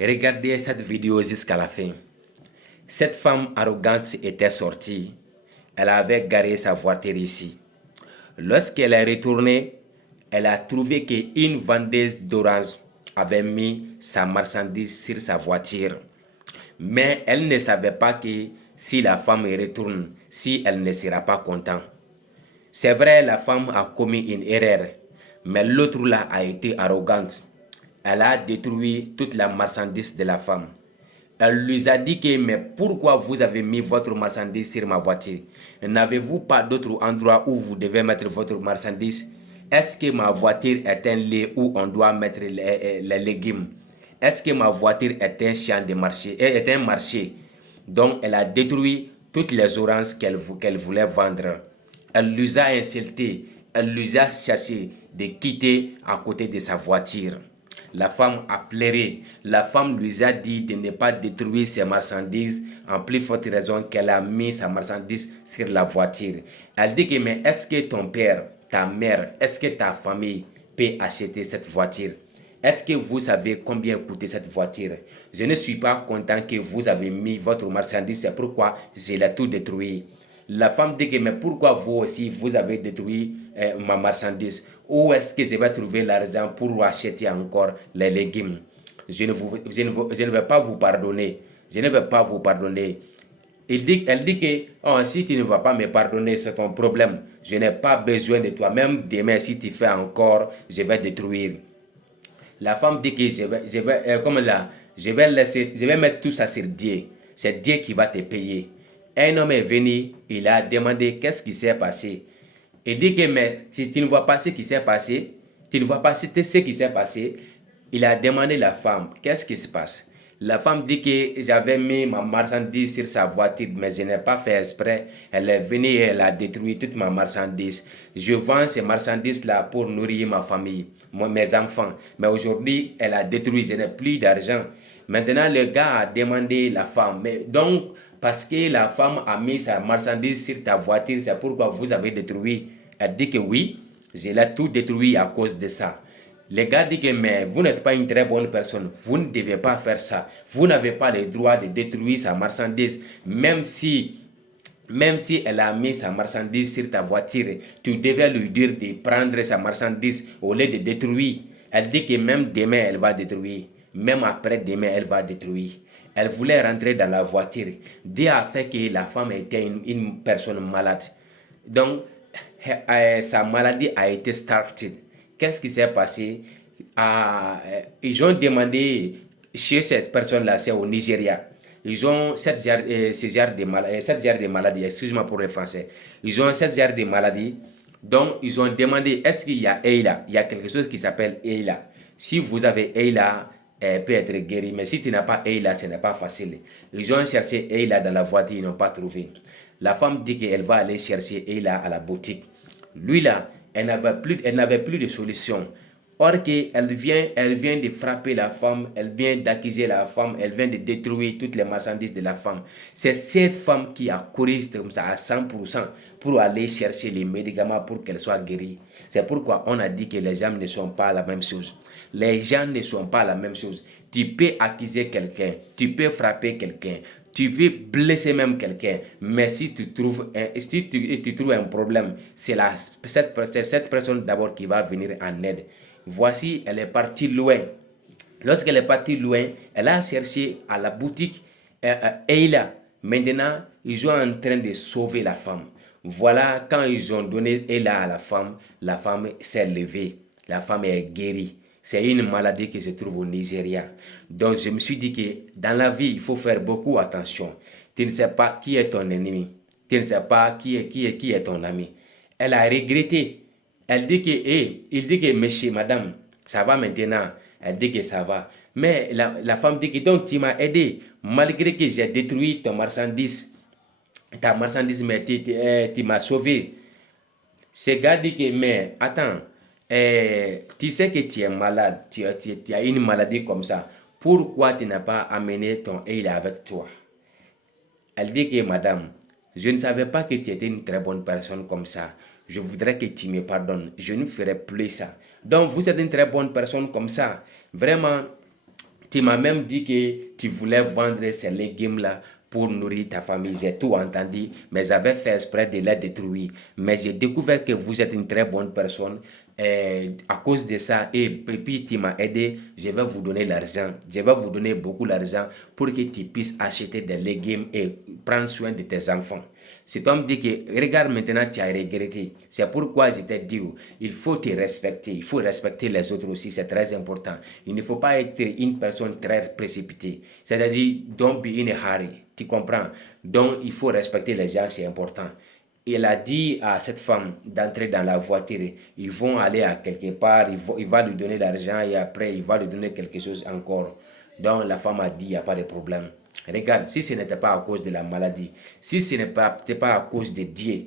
Regardez cette vidéo jusqu'à la fin. Cette femme arrogante était sortie. Elle avait garé sa voiture ici. Lorsqu'elle est retournée, elle a trouvé qu'une vendeuse d'orange avait mis sa marchandise sur sa voiture. Mais elle ne savait pas que si la femme retourne, si elle ne sera pas contente. C'est vrai, la femme a commis une erreur, mais l'autre là a été arrogante. Elle a détruit toute la marchandise de la femme. Elle lui a dit que, mais pourquoi vous avez mis votre marchandise sur ma voiture? N'avez-vous pas d'autre endroit où vous devez mettre votre marchandise? Est-ce que ma voiture est un lieu où on doit mettre les légumes? Est-ce que ma voiture est un champ de marché, est un marché? Donc, elle a détruit toutes les oranges qu'elle voulait vendre. Elle lui a insulté, elle lui a chassé de quitter à côté de sa voiture. La femme a pleuré. La femme lui a dit de ne pas détruire ses marchandises, en plus forte raison qu'elle a mis sa marchandise sur la voiture. Elle dit que, mais est-ce que ton père, ta mère, est-ce que ta famille peut acheter cette voiture? Est-ce que vous savez combien coûtait cette voiture? Je ne suis pas content que vous avez mis votre marchandise, c'est pourquoi je l'ai tout détruit. La femme dit que, mais pourquoi vous aussi, vous avez détruit ma marchandise? Où est-ce que je vais trouver l'argent pour acheter encore les légumes? Je ne vais pas vous pardonner. Je ne vais pas vous pardonner. Elle dit que, oh, si tu ne vas pas me pardonner, c'est ton problème. Je n'ai pas besoin de toi. Même demain, si tu fais encore, je vais détruire. La femme dit que comme là, je vais mettre tout ça sur Dieu. C'est Dieu qui va te payer. Un homme est venu, il a demandé qu'est-ce qui s'est passé. Il dit que, mais si tu ne vois pas ce qui s'est passé, tu ne vois pas ce qui s'est passé, il a demandé à la femme, qu'est-ce qui se passe? La femme dit que j'avais mis ma marchandise sur sa voiture, mais je n'ai pas fait exprès. Elle est venue et elle a détruit toute ma marchandise. Je vends ces marchandises-là pour nourrir ma famille, mes enfants. Mais aujourd'hui, elle a détruit, je n'ai plus d'argent. Maintenant, le gars a demandé la femme, mais donc, parce que la femme a mis sa marchandise sur ta voiture, c'est pourquoi vous avez détruit. Elle dit que oui, je l'ai tout détruit à cause de ça. Les gars disent que, mais vous n'êtes pas une très bonne personne. Vous ne devez pas faire ça. Vous n'avez pas le droit de détruire sa marchandise. Même si elle a mis sa marchandise sur ta voiture, tu devais lui dire de prendre sa marchandise au lieu de détruire. Elle dit que même demain, elle va détruire. Même après-demain, elle va détruire. Elle voulait rentrer dans la voiture. Dieu a fait que la femme était une personne malade. Donc, sa maladie a été started. Qu'est-ce qui s'est passé? Ils ont demandé chez cette personne-là, c'est au Nigeria. Ils ont sept genres de maladies, excuse-moi pour le français. Ils ont sept genres de maladies. Donc, ils ont demandé, est-ce qu'il y a EILA? Il y a quelque chose qui s'appelle EILA. Si vous avez EILA, elle peut être guérie. Mais si tu n'as pas EILA, ce n'est pas facile. Ils ont cherché EILA dans la voiture, ils n'ont pas trouvé. La femme dit qu'elle va aller chercher EILA à la boutique. Lui là, elle n'avait plus de solution. Or elle vient de frapper la femme, elle vient d'accuser la femme, elle vient de détruire toutes les marchandises de la femme. C'est cette femme qui a couru comme ça à 100% pour aller chercher les médicaments pour qu'elle soit guérie. C'est pourquoi on a dit que les gens ne sont pas la même chose. Les gens ne sont pas la même chose. Tu peux accuser quelqu'un, tu peux frapper quelqu'un, tu peux blesser même quelqu'un, mais si tu trouves tu trouves un problème, c'est cette personne d'abord qui va venir en aide. Voici, elle est partie loin. Lorsqu'elle est partie loin, elle a cherché à la boutique Eila. Maintenant, ils sont en train de sauver la femme. Voilà, quand ils ont donné Eila à la femme s'est levée. La femme est guérie. C'est une maladie qui se trouve au Nigeria. Donc, je me suis dit que dans la vie, il faut faire beaucoup attention. Tu ne sais pas qui est ton ennemi. Tu ne sais pas qui est ton ami. Elle a regretté. Elle dit que, il dit que, monsieur, madame, ça va maintenant. Elle dit que ça va. Mais la femme dit que, donc, tu m'as aidé. Malgré que j'ai détruit ton marchandise, ta marchandise, mais tu m'as sauvé. Ce gars dit que, mais attends, tu sais que tu es malade, tu as une maladie comme ça. Pourquoi tu n'as pas amené ton aide avec toi? Elle dit que, madame, je ne savais pas que tu étais une très bonne personne comme ça. Je voudrais que tu me pardonnes. Je ne ferai plus ça. Donc, vous êtes une très bonne personne comme ça. Vraiment, Tu m'as même dit que tu voulais vendre ces légumes-là pour nourrir ta famille. J'ai tout entendu, mais j'avais fait exprès de les détruire. Mais j'ai découvert que vous êtes une très bonne personne. À cause de ça, et puis tu m'as aidé, je vais vous donner l'argent. Je vais vous donner beaucoup d'argent pour que tu puisses acheter des légumes et prendre soin de tes enfants. Si toi me dis que regarde maintenant, tu as regretté. C'est pourquoi je t'ai dit, il faut te respecter. Il faut respecter les autres aussi, c'est très important. Il ne faut pas être une personne très précipitée. C'est-à-dire, don't be in a hurry. Tu comprends? Donc, il faut respecter les gens, c'est important. Il a dit à cette femme d'entrer dans la voiture. Ils vont aller à quelque part, il va lui donner l'argent et après, il va lui donner quelque chose encore. Donc, la femme a dit, il n'y a pas de problème. Regarde, si ce n'était pas à cause de la maladie, si ce n'était pas à cause de Dieu,